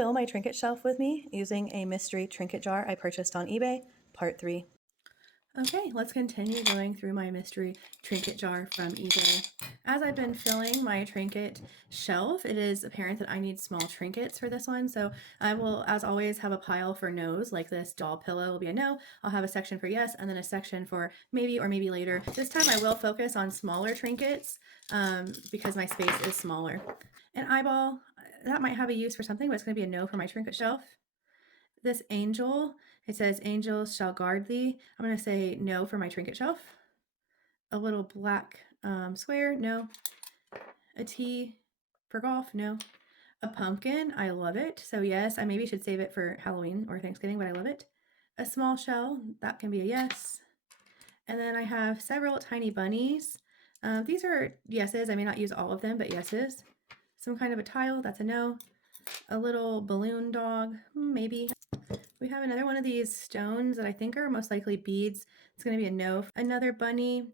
fill my trinket shelf with me using a mystery trinket jar I purchased on eBay, part 3. Okay, let's continue going through my mystery trinket jar from eBay. As I've been filling my trinket shelf, it is apparent that I need small trinkets for this one. So I will, as always, have a pile for no's, like this doll pillow will be a no. I'll have a section for yes, and then a section for maybe or maybe later. This time I will focus on smaller trinkets because my space is smaller. An eyeball, that might have a use for something, but it's going to be a no for my trinket shelf. This angel, it says angels shall guard thee. I'm going to say no for my trinket shelf. A little black square, no. A T for golf, no. A pumpkin, I love it. So yes, I maybe should save it for Halloween or Thanksgiving, but I love it. A small shell, that can be a yes. And then I have several tiny bunnies. These are yeses. I may not use all of them, but yeses. Some kind of a tile, that's a no. A little balloon dog, maybe. We have another one of these stones that I think are most likely beads. It's going to be a no. Another bunny.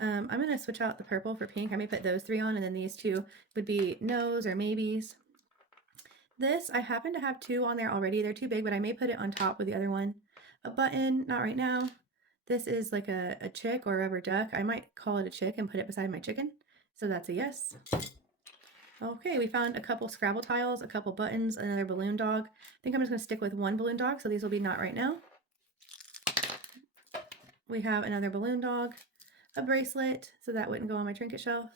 I'm going to switch out the purple for pink. I may put those 3 on, and then these 2 would be no's or maybes. This, I happen to have 2 on there already. They're too big, but I may put it on top with the other one. A button, not right now. This is like a chick or a rubber duck. I might call it a chick and put it beside my chicken. So that's a yes. Okay, we found a couple Scrabble tiles, a couple buttons, another balloon dog. I think I'm just going to stick with one balloon dog, so these will be not right now. We have another balloon dog, a bracelet, so that wouldn't go on my trinket shelf.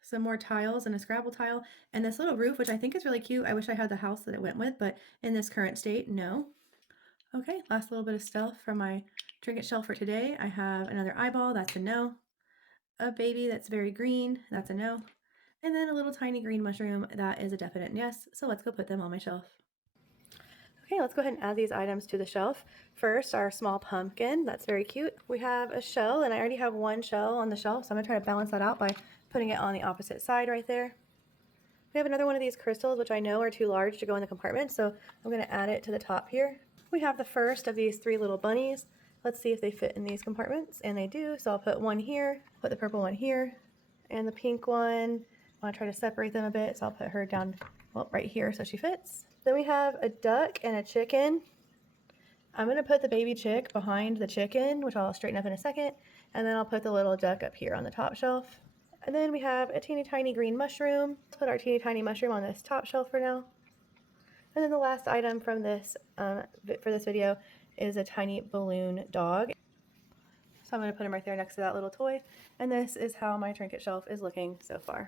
Some more tiles and a Scrabble tile, and this little roof, which I think is really cute. I wish I had the house that it went with, but in this current state, no. Okay, last little bit of stuff from my trinket shelf for today. I have another eyeball, that's a no. A baby that's very green, that's a no. And then a little tiny green mushroom, that is a definite yes. So let's go put them on my shelf. Okay, let's go ahead and add these items to the shelf. First, our small pumpkin, that's very cute. We have a shell, and I already have one shell on the shelf, so I'm gonna try to balance that out by putting it on the opposite side right there. We have another one of these crystals, which I know are too large to go in the compartment, so I'm gonna add it to the top here. We have the first of these 3 little bunnies. Let's see if they fit in these compartments, and they do, so I'll put one here, put the purple one here, and the pink one. I want to try to separate them a bit, so I'll put her down, well, right here so she fits. Then we have a duck and a chicken. I'm going to put the baby chick behind the chicken, which I'll straighten up in a second, and then I'll put the little duck up here on the top shelf. And then we have a teeny tiny green mushroom. Let's put our teeny tiny mushroom on this top shelf for now. And then the last item from this for this video is a tiny balloon dog. So I'm going to put him right there next to that little toy. And this is how my trinket shelf is looking so far.